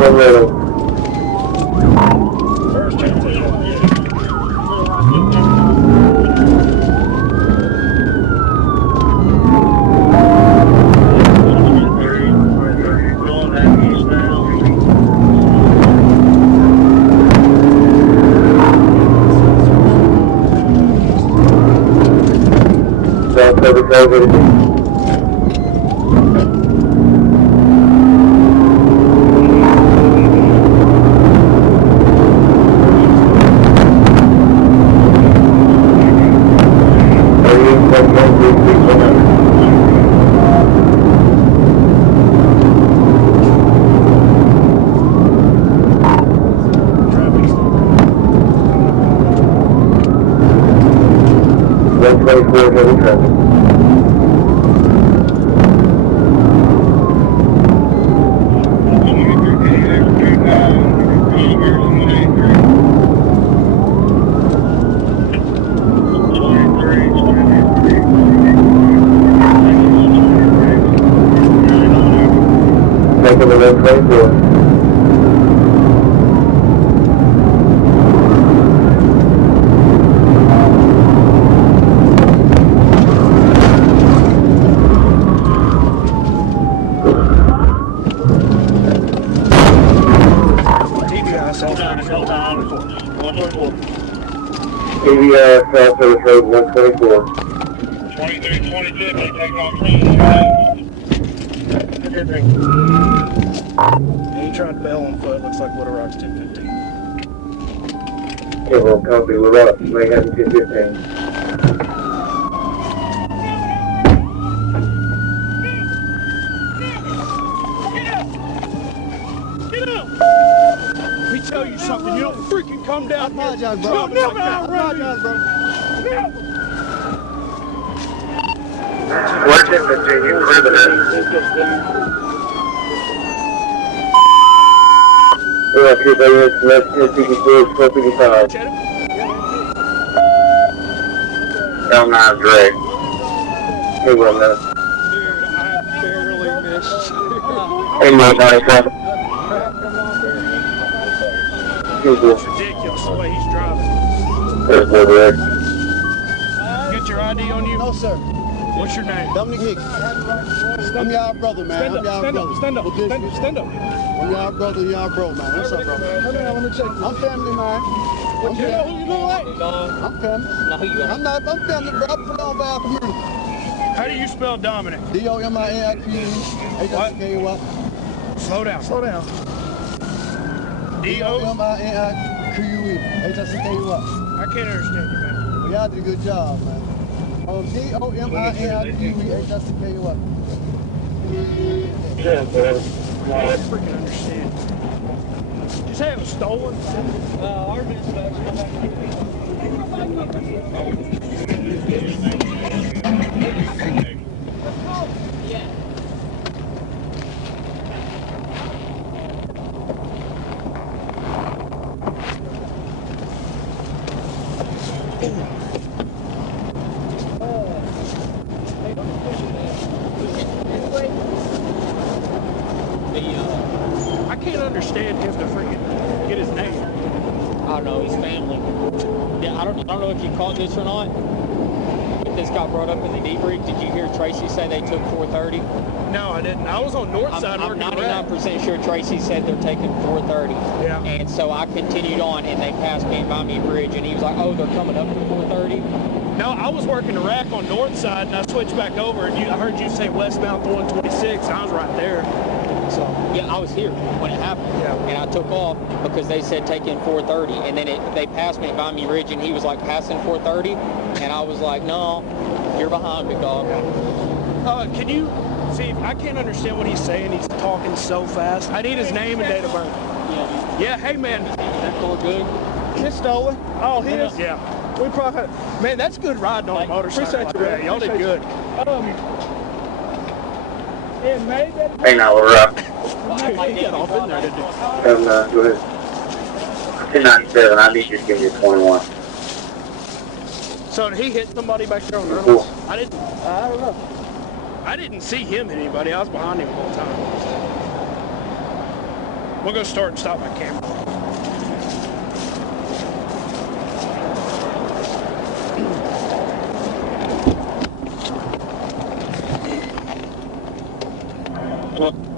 up on middle. First chance I got. South over 580. Heavy traffic. Taking the 124. ABS South Service Road 124. 2322, can you take off He tried to bail on foot, looks like Little Rock's 215. Yeah, well, copy, we're up. Mayhem 215. Let me tell you something, you don't freaking come down here. I apologize, bro. You'll never I outrun me. apologize, bro. What's in Virginia criminal? We're up here, baby. Left 254, 455. L9 direct. Hey, well, no. Dude, I barely missed you. Hey, 197. It's ridiculous the way he's driving. There's no direct. Get your ID on you? No, sir. What's your name? Dominic Hicks. I'm y'all brother, man. I'm y'all brother. Stand up. I'm y'all brother, y'all bro, man. What's up, bro? Let me check. I'm family, man. What you know who you look like? I'm family. No, you ain't. I'm family, bro. I'm put on by our community. How do you spell Dominic? D-O-M-I-N-I-Q-U-E. H-I-C-K-U-Y. Slow down. D-O? D-O-M-I-N-I-Q-U-E. H-I-C-K-U-Y. I can't understand you, man. Well, y'all did a good job, man. D-O-M-I-N-I-Q-U-E. H-I-C-K-U-Y. I don't freaking understand. Did you say it was stolen? Our dispatch. Yeah. I can't understand him to freaking get his name. I don't know, his family. Yeah, I don't know if you caught this or not, but this got brought up in the debrief. Did you hear Tracy say they took 430? No, I didn't. I was on north side. I'm 99% sure Tracy said they're taking 430. Yeah. And so I continued on, and they passed me by me bridge, and he was like, "Oh, they're coming up to 430." No, I was working the rack on north side, and I switched back over, and I heard you say westbound 126, and I was right there. So yeah, I was here when it happened. Yeah. And I took off because they said taking 430, and then they passed me by me ridge, and he was like passing 430, and I was like, "No, you're behind me, dog." Can you see? I can't understand what he's saying. He's talking so fast. I need his name and date of birth. Yeah. Yeah. Hey, man. That car good? It's stolen. Oh, his? Yeah. We probably, Man, that's good riding on a motorcycle. appreciate you, Yeah, man. y'all did good. it made that. Hey, now we're up. He got off in there, didn't he? Go ahead. 297, I need you to give me a 21. So did he hit somebody back there on the Cool. road? I don't know. I didn't see him hit anybody. I was behind him the whole time. We'll go start and stop my camera. Well,